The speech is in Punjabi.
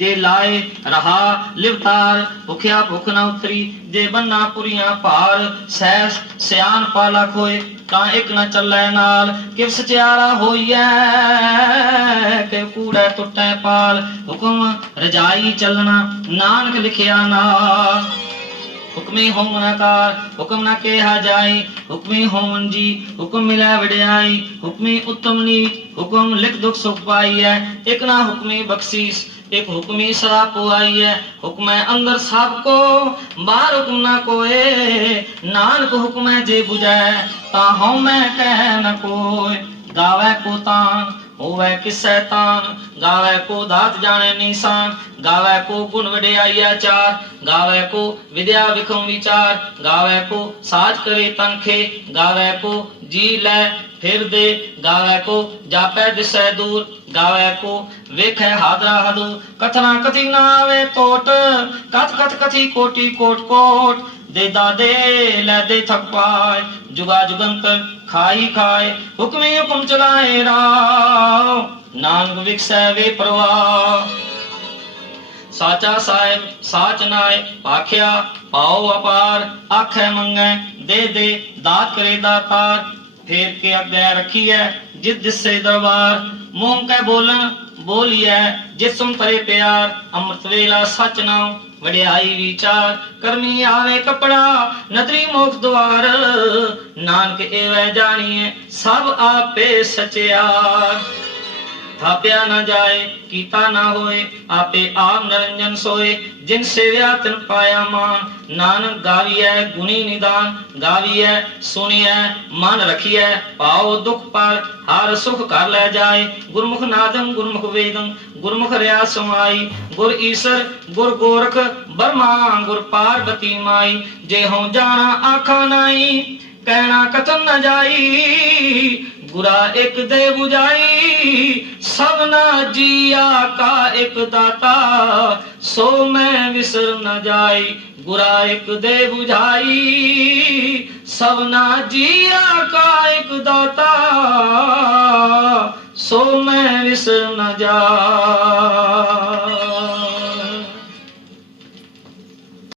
ਜੇ ਲਾਏ ਰਹਾ, ਲਿਵਤਾਰ, ਭੁਖਿਆ ਭੁਖ ਨਾ ਉਤਰੀ, ਜੇ ਬੰਨਾ ਪੁਰੀਆਂ ਭਾਰ ਸੈਸ ਸਿਆਨ ਪਾਲਾ ਖੋਏ, ਤਾਂ ਇੱਕ ਨਾ ਚੱਲੈ ਨਾਲ ਕਿਵ ਸਚਿਆਰਾ ਹੋਈਐ ਕਿ ਕੂੜੈ ਟੁੱਟੈ ਪਾਲ, ਹੁਕਮ ਰਜਾਈ ਚੱਲਣਾ, ਨਾਨਕ ਲਿਖਿਆ ਨਾਲ। ਹੁਕਮੀ ਹੋਵਨ ਆਕਾਰ ਹੁਕਮ ਨਾ ਕਿਹਾ ਜਾਏ ਹੁਕਮੀ ਹੋਵਨ ਜੀ, ਹੁਕਮ ਮਿਲੈ ਵਡਿਆਈ, ਹੁਕਮੀ ਉਤਮ ਨੀਚ ਹੁਕਮ ਲਿਖ ਦੁਖ ਸੁਖ ਪਾਈਐ, ਇਕ ਨਾ ਹੁਕਮੀ ਬਖਸ਼ੀਸ ਇਕ ਹੁਕਮੀ ਸਦਾ ਪੁਆਈਐ ਹੁਕਮੈ ਅੰਦਰ ਸਭ ਕੋ ਬਾਹਰ ਹੁਕਮ ਨਾ ਕੋਏ ਨਾਨਕ ਹੁਕਮੈ ਜੇ 부ਜੈ ਤਾਂ ਹਉ ਮੈਂ ਕਹਿ ਨ ਕੋਇ ਗਾਵੈ ਕੋ ਤਾਨ ਹੋਵੇ ਕਿਸੈ ਤਾਨ ਗਾਵੇ ਕੋ ਦਾਤ ਜਾਣੇ ਨਿਸ਼ਾਨ ਗਾਵੇ ਕੋ ਗੁਣ ਵਡਿਆਈ ਆਚਾਰ ਗਾਵੇ ਕੋ ਵਿਦਿਆ ਵਿਖਮ ਵਿਚਾਰ ਗਾਵੇ ਕੋ ਸਾਜ ਕਰੇ ਤੰਖੇ ਗਾਵੇ ਕੋ ਜੀ ਲੈ ਫਿਰ ਦੇ ਗਾਵੇ ਕੋ, ਜਾਪੈ ਦਿਸੈ ਦੂਰ, ਗਾਵੇ ਕੋ, ਵੇਖੈ ਹਾਦਰਾ ਹਦੂ ਕਥਨਾ ਕਥੀ ਨਾ ਆਵੇ ਟੋਟ ਕਥ ਕਥ ਕਥੀ ਕੋਟੀ ਕੋਟ ਕੋਟ। ਦੇ ਦਾਦੇ ਲੈ ਦੇ ਥਕ ਪਾਏ, ਜੁਗਾ ਜੁਗੰਤਰ ਖਾਈ ਖਾਏ, ਹੁਕਮੇ ਹੁਕਮ ਚਲਾਏ ਰਾਮ ਨਾਨਕ ਵਿਖਸੈ ਸਾਚਾ ਸਾਹਿਬ, ਸਾਚ ਨਾਏ, ਆਖਿਆ ਪਾਉ ਅਪਾਰ, ਆਖੈ ਮੰਗੈ, ਦੇ ਦੇ, ਦਾਤ ਕਰੇ ਦਾਤਾਰ। ਫੇਰ ਕੇ ਅੱਗੇ ਰੱਖੀਐ ਜਿਸ ਦਿਸੇ ਦਰਬਾਰ। ਮੂੰਹ ਕੈ ਬੋਲਣ, ਬੋਲੀਐ, ਜਿਸਮ ਪਰੇ ਪਿਆਰ। ਅੰਮ੍ਰਿਤ ਵੇਲਾ ਸਚ ਨਾਮ ਵਡਿਆਈ ਵਿਚਾਰ। ਕਰਮੀ ਆਵੇ ਕਪੜਾ, ਨਦਰੀ ਮੋਖ ਦਵਾਰ ਨਾਨਕ ਏਵੈ ਜਾਣੀਏ ਸਭ ਆਪੇ ਸਚਿਆਰ। ਥਾਪਿਆ ਨਾ ਜਾਏ, ਕੀਤਾ ਨਾ ਹੋਏ, ਆਪੇ ਆਪ ਨਰੰਜਨ ਸੋਏ। ਜਿਨ ਸੇਵਿਆ ਤਿਨ ਪਾਇਆ ਮਾਨ ਨਾਨਕ ਗਾਵੀਐ ਗੁਣੀ ਨਿਦਾਨ। ਗਾਵੀਐ, ਸੁਣੀਐ, ਮਨ ਰਖੀਐ ਪਾਉ ਦੁਖ ਪਰ, ਹਰ ਸੁਖ ਕਰ ਲੈ ਜਾਏ। ਗੁਰਮੁਖ ਨਾਦੰ, ਗੁਰਮੁਖ ਵੇਦੰ, ਗੁਰਮੁਖ ਰਿਆ ਸਮਾਈ। ਗੁਰ ਈਸਰ, ਗੁਰ ਗੋਰਖ, ਬਰਮਾ, ਗੁਰ ਪਾਰਬਤੀ ਮਾਈ। ਜੇ ਹਉ ਜਾਣਾ ਆਖਾ ਨਾਈ, ਕਹਿਣਾ ਕਥਨ ਨ ਜਾਈ। ਗੁਰਾ ਇੱਕ ਦੇ 부ਜਾਈ ਸਭਨਾ ਜੀਆ ਕਾ ਇੱਕ ਦਾਤਾ। ਸੋ ਮੈਂ ਵਿਸਰ ਨ ਜਾਈ ਗੁਰਾ ਇੱਕ ਦੇ 부ਜਾਈ ਸਭਨਾ ਜੀਆ ਕਾ ਇੱਕ ਦਾਤਾ। ਸੋ ਮੈਂ ਵਿਸਰ ਨ ਜਾਈ।